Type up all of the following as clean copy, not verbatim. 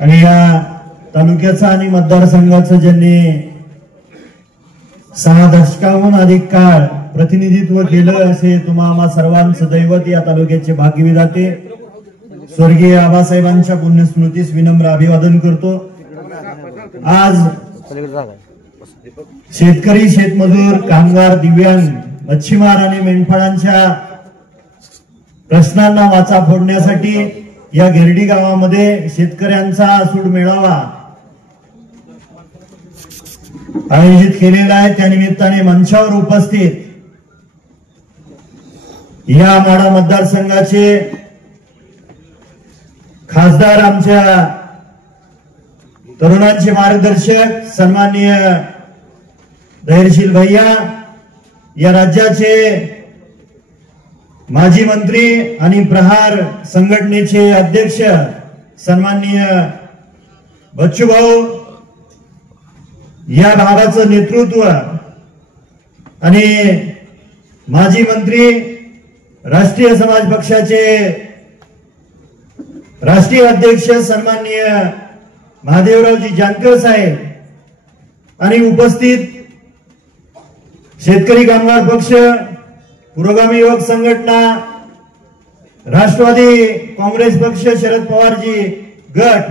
आणि या तालुक्याचा आणि मतदारसंघाचं ज्यांनी 6 दशकाहून अधिक काळ प्रतिनिधित्व केलं असे तुम्हा सर्वांचं दैवत या तालुक्याचे भाग्यविधाते स्वर्गीय आबासाहेबांच्या पुण्यस्मृतीस विनम्र अभिवादन करतो। आज शेतकरी, शेतमजूर, कामगार, दिव्यांग, मच्छीमार आणि मेंढपाळांच्या प्रश्नांना वाचा फोडण्यासाठी या गिरडी गावामध्ये शेतकऱ्यांचा सूड मेळावा आयोजित केलेला आहे। त्या निमित्ताने मंचावर उपस्थित या माढा मतदारसंघाचे खासदार, आमच्या तरुणांचे मार्गदर्शक सन्माननीय धैर्यशील भैया, या राज्याचे माजी मंत्री आणि प्रहार संघटनेचे अध्यक्ष सन्माननीय बच्चू भाऊ, या भागाचं नेतृत्व आणि माजी मंत्री, राष्ट्रीय समाज पक्षाचे राष्ट्रीय अध्यक्ष सन्माननीय महादेवरावजी जानकर साहेब आणि उपस्थित शेतकरी कामगार पक्ष, पुरोगामी युवक संघटना, राष्ट्रवादी काँग्रेस पक्ष, शरद पवारजी गट,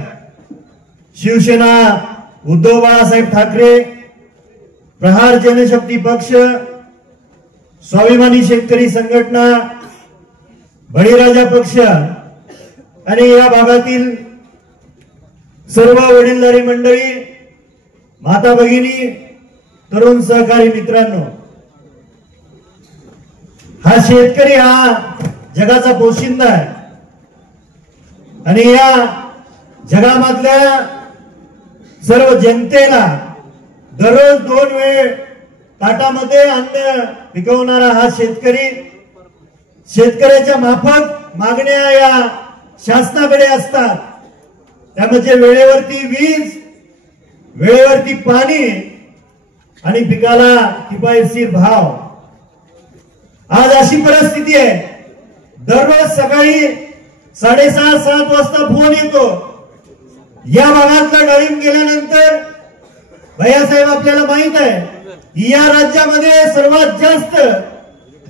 शिवसेना उद्धव बाळासाहेब ठाकरे, प्रहार जनशक्ती पक्ष, स्वाभिमानी शेतकरी संघटना, बळीराजा पक्ष आणि या भागातील सर्व वडीलधारी मंडळी, माता भगिनी, तरुण सहकारी मित्रांनो, हा शेतकरी हा जगाचा पोशिंदा आहे आणि या जगामधल्या सर्व जनतेला दररोज 2 वेळ ताटामध्ये अन्न पिकवणारा हा शेतकरी, शेतकऱ्याच्या माफक मागण्या या शासनाकडे असतात। त्यामध्ये वेळेवरती वीज, वेळेवरती पाणी आणि पिकाला किफायतशीर भाव। आज अशी परिस्थिती आहे, दररोज सकाळी 6:30-7 वाजता फोन येतो, या भागातला डाळिंब गेल्यानंतर भैयासाहेब आपल्याला माहित आहे या राज्यामध्ये सर्वात जास्त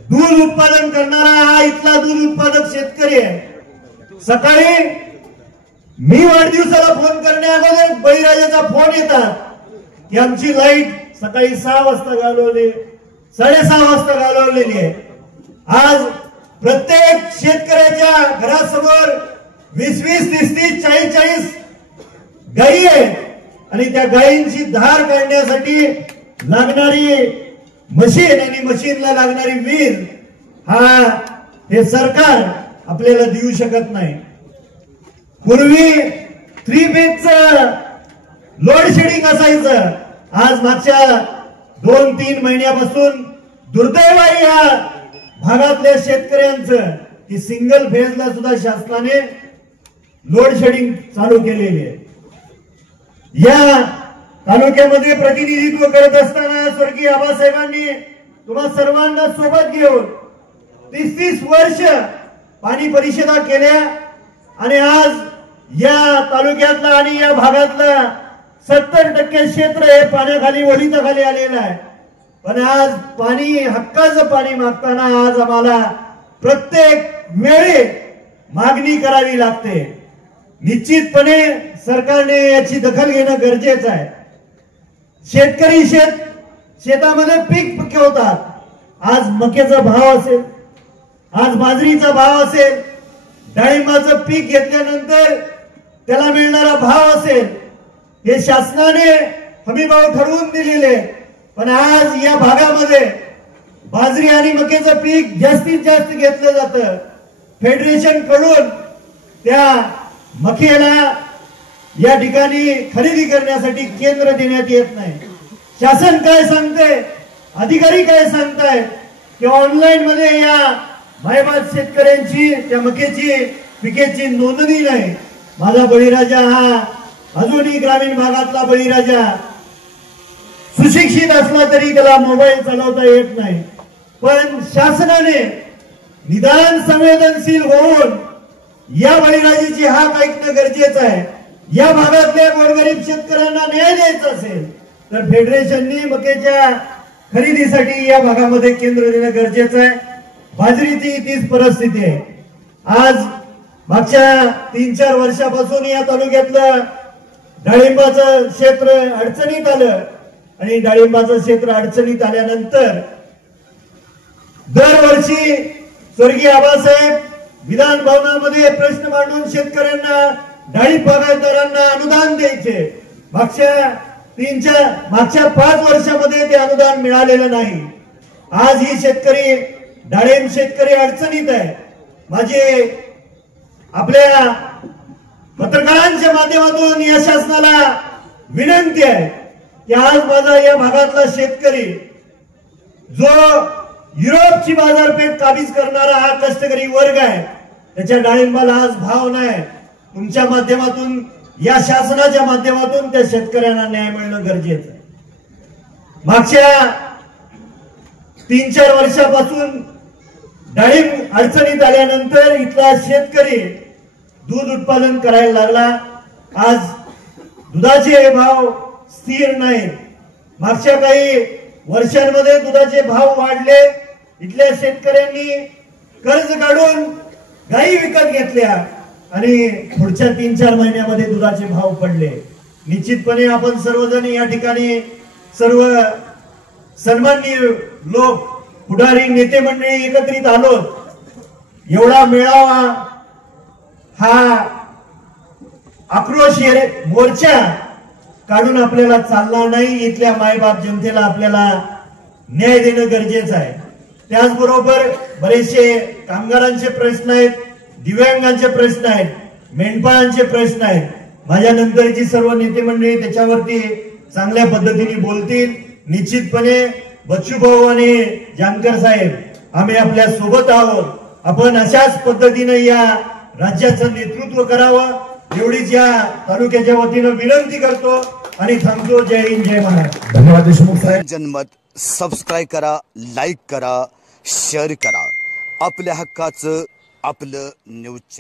दूध उत्पादन करणारा हा इथला दूध उत्पादक शेतकरी आहे। सकाळी मी वाढदिवसाला फोन करण्या अगोदर बळीराजाचा फोन येतात की आमची लाईट सकाळी 6 वाजता घालवली, 6:30 वाजता घालवलेली आहे। आज प्रत्येक शेतकऱ्याच्या घरासमोर 20-20, 30-30, 40-40 गायी आहेत आणि त्या गायींची धार काढण्यासाठी लागणारी मशीन आणि मशीनला लागणारी वीज हे सरकार आपल्याला देऊ शकत नाही। पूर्वी 3 फेजचं लोड शेडिंग असायचं, आज मागच्या 2-3 महिन्यापासून दुर्दैव आहे या भागातल्या शेतकऱ्यांचं की सिंगल फेजला सुद्धा शासनाने लोड शेडिंग चालू केलेली आहे। या तालुक्यामध्ये प्रतिनिधित्व करत असताना स्वर्गीय आबासाहेबांनी तुम्हा सर्वांना सोबत घेऊन 30 वर्ष पाणी परिषदा केल्या आणि आज या तालुक्यातला आणि या भागातला 70% क्षेत्र हे पाण्याखाली, ओढीच्याखाली आलेलं आहे। पण आज पाणी, हक्काचं पाणी मागताना आज आम्हाला प्रत्येक वेळी मागणी करावी लागते। निश्चितपणे सरकारने याची दखल घेणं गरजेचं आहे। शेतकरी शेतामध्ये पीक पिकवतात, आज मक्याचा भाव असेल, आज बाजरीचा भाव असेल, डाळिंबाचं पीक घेतल्यानंतर त्याला मिळणारा भाव असेल, हे शासनाने हमीभाव ठरवून दिलेले। पण आज या भागामध्ये बाजरी आणि मक्याचं पीक जास्तीत जास्त घेतलं जातं। फेडरेशन कडून त्या मक्याला या ठिकाणी खरेदी करण्यासाठी केंद्र देण्यात येत नाही। शासन काय सांगते, अधिकारी काय सांगताय की ऑनलाईन मध्ये या मायबाप शेतकऱ्यांची त्या मक्याची पिकेची नोंदणी नाही। माझा बळीराजा हा अजूनही ग्रामीण भागातला बळीराजा सुशिक्षित असला तरी त्याला मोबाईल चालवता येत नाही। पण शासनाने निदान संवेदनशील होऊन या बळीराजाची हाक ऐकणं गरजेचं आहे। या भागातल्या गोरगरीब शेतकऱ्यांना न्याय द्यायचा असेल तर फेडरेशननी मक्याच्या खरेदीसाठी या भागामध्ये केंद्र देणं गरजेचं आहे. बाजरीची तीच परिस्थिती आहे. आज मागच्या 3-4 वर्षापासून या तालुक्यातलं डाळिंबाचं क्षेत्र अडचणीत आलं आणि डाळिंबाचं क्षेत्र अडचणीत आल्यानंतर दरवर्षी स्वर्गीय आबासाहेब विधान भवनामध्ये प्रश्न मांडून शेतकऱ्यांना डाळिंब बागायतदारांना अनुदान द्यायचे. मागच्या 5 वर्षामध्ये ते अनुदान मिळालेलं नाही. आज ही शेतकरी डाळिंब शेतकरी अडचणीत आहे. माझे आपल्या पत्रकारांच्या माध्यमातून या शासनाला विनंती आहे की आज माझा या भागातला शेतकरी जो युरोपची बाजारपेठ काबीज करणारा हा कष्टकरी वर्ग आहे त्याच्या डाळिंबाला आज भाव नाही. तुमच्या माध्यमातून या शासनाच्या माध्यमातून त्या शेतकऱ्यांना न्याय मिळणं गरजेचं आहे. मागच्या 3-4 वर्षापासून डाळिंब अडचणीत आल्यानंतर इथला शेतकरी दूध उत्पादन करायला लागला. आज दुधाचे भाव स्थिर नाहीत. मागच्या काही वर्षांमध्ये दुधाचे भाव वाढले. इथल्या शेतकऱ्यांनी कर्ज काढून गायी विकत घेतल्या आणि पुढच्या 3-4 महिन्यामध्ये दुधाचे भाव पडले. निश्चितपणे आपण सर्वजण या ठिकाणी सर्व सन्माननीय लोक पुढारी नेते मंडळी एकत्रित आलो. एवढा मेळावा हा आक्रोश मोर्चा काढून आपल्याला चालणार नाही. इथल्या मायबाप जनतेला आपल्याला न्याय देणं गरजेचं आहे. त्याचबरोबर बरेचसे कामगारांचे प्रश्न आहेत, दिव्यांगांचे प्रश्न आहेत, मेंढपाळांचे प्रश्न आहेत. माझ्या नंतरची सर्व नेते मंडळी त्याच्यावरती चांगल्या पद्धतीने बोलतील. निश्चितपणे बच्चूभाऊ आणि जानकर साहेब आम्ही आपल्या सोबत आहोत. आपण अशाच पद्धतीने या राज्याचं नेतृत्व करावं एवढीच या तालुक्याच्या वतीनं विनंती करतो आणि थांबतो. जय हिंद, जय महाराष्ट्र. धन्यवाद देशमुख साहेब. जनमत सबस्क्राईब करा, लाईक करा, शेअर करा. आपल्या हक्काचं आपलं न्यूज.